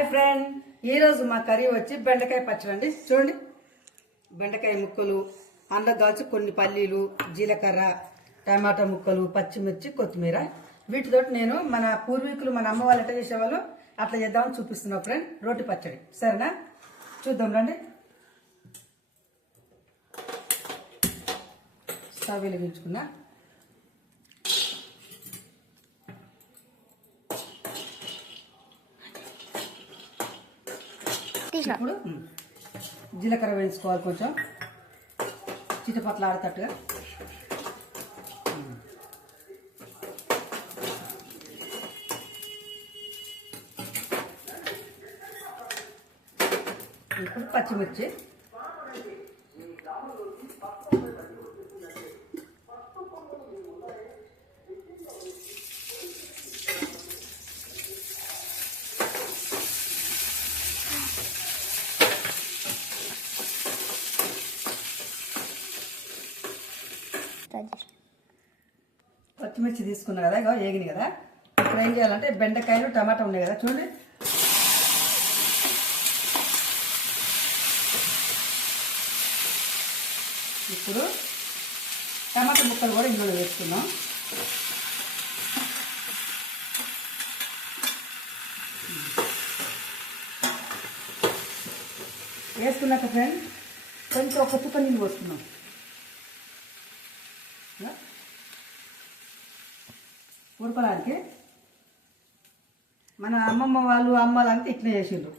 Hi friend, ఈరోజు మా curry వచ్చి బెండకాయ పచ్చడి అండి. చూడండి, బెండకాయ ముక్కలు, అందులో కాల్చి కొన్ని పల్లీలు, జీలకర్ర, టమాటా ముక్కలు, పచ్చిమిర్చి, కొత్తిమీర. వీటితో నేను మన పూర్వీకులు, మన అమ్మ వాళ్ళు ఎట్లా చేసేవాళ్ళు అట్లా చేద్దామని చూపిస్తున్నా ఫ్రెండ్. రోటి పచ్చడి సరేనా, చూద్దాం రండి. స్టవ్ వెలిగించుకున్నా. ఇప్పుడు జీలకర్ర వేసుకోవాలి, కొంచెం చిటపట్ల ఆడేటట్టుగా. ఇప్పుడు పచ్చిమిర్చి, పచ్చిమిర్చి తీసుకున్నా కదా, ఇక వేగినాయి కదా. ఇప్పుడు ఏం చేయాలంటే బెండకాయలు, టమాటా ఉన్నాయి కదా, చూడండి. ఇప్పుడు టమాటా ముక్కలు కూడా ఇందులో వేసుకున్నాం. వేసుకున్నాక ఫ్రెండ్ కొంచెం ఒక చుక్క నీళ్ళు పోసుకున్నాం. ఉడకడానికి మన అమ్మమ్మ వాళ్ళు, అమ్మలు అంతా ఇట్లా చేసిండ్రు.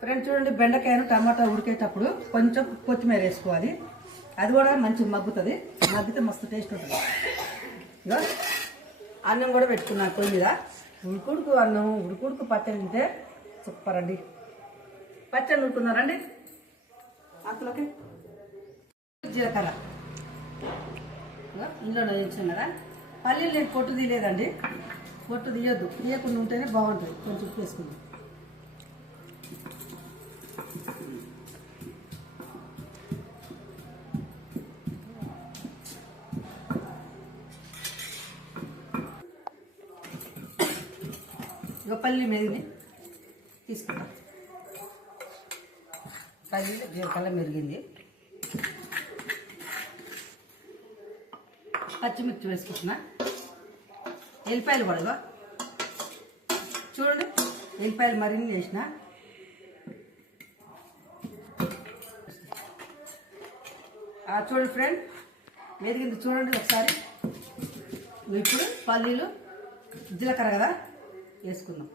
ఫ్రెండ్ చూడండి, బెండకాయను టమాటా ఉడికేటప్పుడు కొంచెం కొత్తిమీర వేసుకోవాలి. అది కూడా మంచిగా మగ్గుతుంది. మగ్గితే మస్తు టేస్ట్ ఉంటుంది. ఇక అన్నం కూడా పెట్టుకున్నాను పొయ్యి మీద. ఉడుకుడుకు అన్నం, ఉడుకుడుకు పచ్చడి తింటే సూపర్ అండి. పచ్చడి ఉడుకున్నారండి. అంతలోకి జీలకర్ర ఇందులో వేయించాం కదా. పల్లీలు నేను పొట్టు తీయలేదండి, పొట్టు తీయొద్దు, తీయకుండా ఉంటేనే బాగుంటుంది. కొంచెం ఉప్పు వేసుకుందాం. పల్లి మెరిగి తీసుకుంటాం. పల్లి జీలకర్ర మెరిగింది. పచ్చిమిర్చి వేసుకుంటున్నా. ఎల్లిపాయలు కూడా చూడండి, ఎల్లిపాయలు మరిగి వేసిన. చూడండి ఫ్రెండ్, మెరిగింది చూడండి ఒకసారి. ఇప్పుడు పల్లీలు, జీలకర్ర కదా వేసుకుందాం.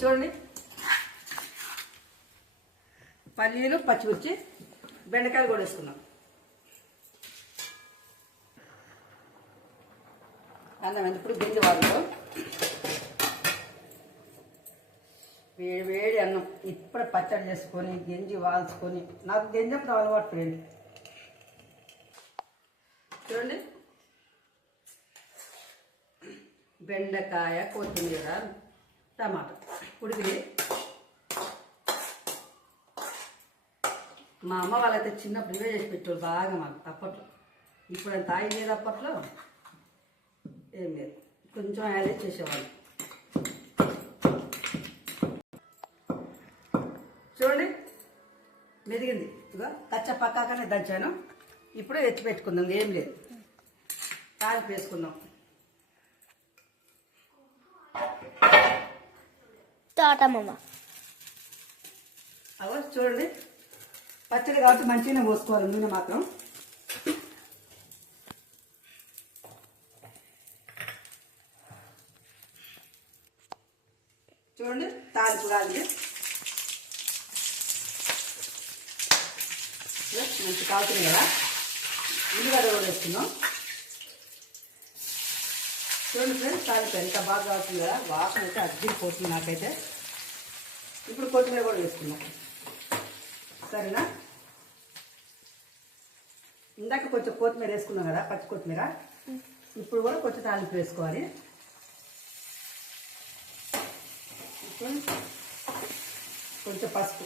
చూడండి, పల్లీలు, పచ్చిమిర్చి, బెండకాయలు కూడా వేసుకున్నాం. అన్నం ఇప్పుడు గింజ వాళ్ళు వేడి వేడి అన్నం ఇప్పుడు పచ్చడి చేసుకొని గింజి వాల్చుకొని. నాకు గింజప్పుడు అలవాటు ఫ్రెండ్. చూడండి, బెండకాయ, కొత్తిమీర, టమాటా ఉడికింది. మా అమ్మ వాళ్ళైతే చిన్నప్పుడు ఇవే చేసి పెట్టారు బాగా మాకు అప్పట్లో. ఇప్పుడు అంత ఆయిల్ లేదు, అప్పట్లో ఏం లేదు, కొంచెం ఆయిల్ చేసేవాళ్ళు. చూడండి మెదిగింది. ఇక కచ్చ పక్కాకనే దంచాను. ఇప్పుడు ఎత్తి పెట్టుకుందాం, ఏం లేదు, తాలింపు వేసుకుందాం. అవ చూడండి, పచ్చడి కాబట్టి మంచిగానే పోసుకోవాలి నూనె మాత్రం. చూడండి, తాలింపు కాదు, మంచి కాలుతుంది కదా. ఉల్లిగడ్డ కూడా వేస్తున్నాం. చూడండి ఫ్రెండ్స్, తాలింపు ఎంత బాగా కాలుతుంది కదా. వాసన అయితే అద్దిపోతుంది నాకైతే. ఇప్పుడు కొత్తిమీర కూడా వేసుకున్నాం. సరేనా, ఇందాక కొంచెం కొత్తిమీర వేసుకున్నాం కదా, పచ్చి కొత్తిమీర. ఇప్పుడు కూడా కొంచెం తాలింపు వేసుకోవాలి. కొంచెం పసుపు,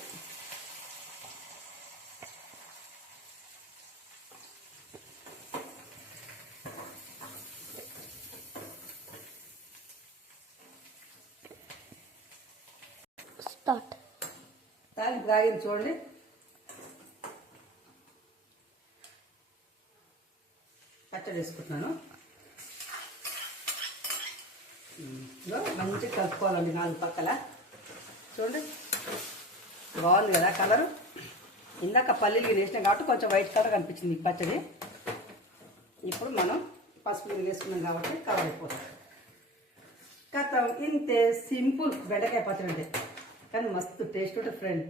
తాలింపు కాగింది చూడండి. పచ్చడి వేసుకుంటున్నాను. మంచిగా కలుపుకోవాలండి 4 పక్కల. చూడండి బాగుంది కదా కలరు. ఇందాక పల్లీలు వేసినాం కాబట్టి కొంచెం వైట్ కలర్ కనిపించింది ఈ పచ్చడి. ఇప్పుడు మనం పసుపు వేసుకున్నాం కాబట్టి కలర్ అయిపోతుంది. కథం ఇంతే, సింపుల్ బెండకాయ పచ్చడి అంటే, కానీ మస్తు టేస్ట్ ఉంటుంది ఫ్రెండ్.